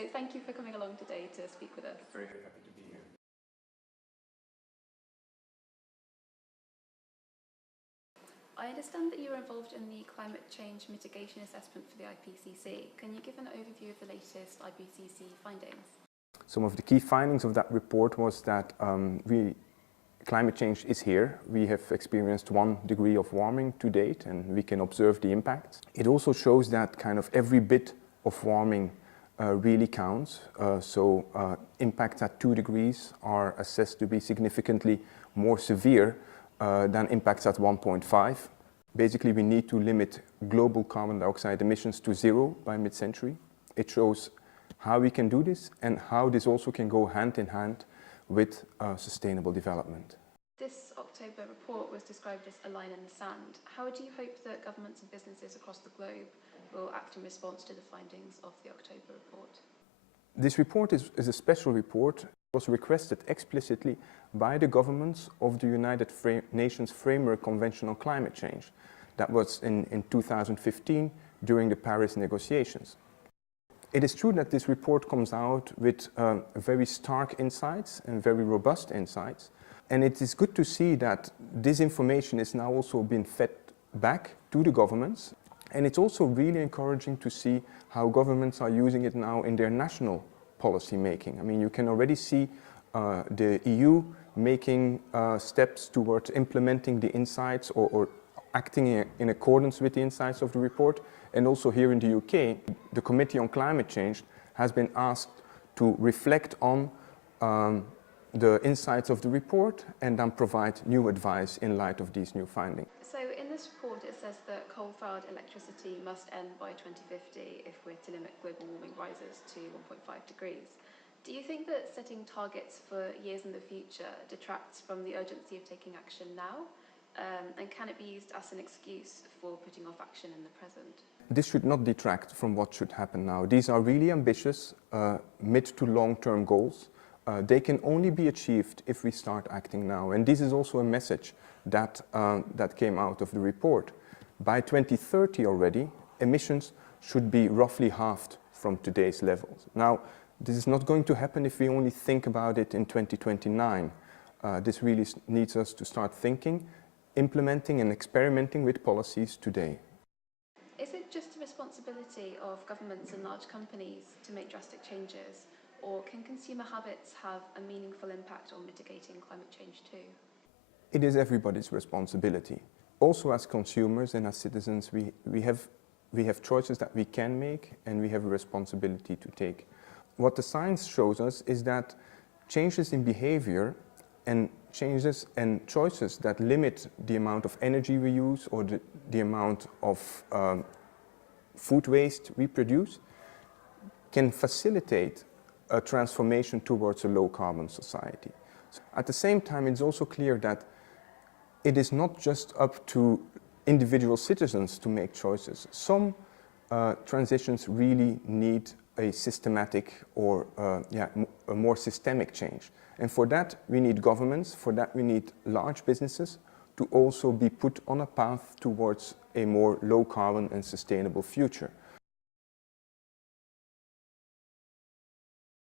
So thank you for coming along today to speak with us. Very happy to be here. I understand that you were involved in the climate change mitigation assessment for the IPCC. Can you give an overview of the latest IPCC findings? Some of the key findings of that report was that climate change is here. We have experienced 1 degree of warming to date, and we can observe the impacts. It also shows that kind of every bit of warming really counts. Impacts at 2 degrees are assessed to be significantly more severe than impacts at 1.5. Basically, we need to limit global carbon dioxide emissions to 0 by mid-century. It shows how we can do this and how this also can go hand in hand with sustainable development. This October report was described as a line in the sand. How do you hope that governments and businesses across the globe will act in response to the findings of the October report? This report is a special report. It was requested explicitly by the governments of the United Nations Framework Convention on Climate Change. That was in 2015 during the Paris negotiations. It is true that this report comes out with very stark insights and very robust insights. And it is good to see that this information is now also being fed back to the governments. And it's also really encouraging to see how governments are using it now in their national policy making. I mean, you can already see the EU making steps towards implementing the insights or acting in accordance with the insights of the report. And also here in the UK, the Committee on Climate Change has been asked to reflect on the insights of the report and then provide new advice in light of these new findings. So in this report it says that coal-fired electricity must end by 2050 if we're to limit global warming rises to 1.5 degrees. Do you think that setting targets for years in the future detracts from the urgency of taking action now? And can it be used as an excuse for putting off action in the present? This should not detract from what should happen now. These are really ambitious mid to long-term goals. They can only be achieved if we start acting now. And this is also a message that came out of the report. By 2030 already, emissions should be roughly halved from today's levels. Now, this is not going to happen if we only think about it in 2029. This really needs us to start thinking, implementing and experimenting with policies today. Is it just a responsibility of governments and large companies to make drastic changes, or can consumer habits have a meaningful impact on mitigating climate change too? It is everybody's responsibility. Also as consumers and as citizens, we have choices that we can make and we have a responsibility to take. What the science shows us is that changes in behavior and changes and choices that limit the amount of energy we use or the amount of food waste we produce can facilitate a transformation towards a low-carbon society. At the same time, it's also clear that it is not just up to individual citizens to make choices. Some transitions really need a systematic or a more systemic change. And for that, we need governments, for that we need large businesses to also be put on a path towards a more low-carbon and sustainable future.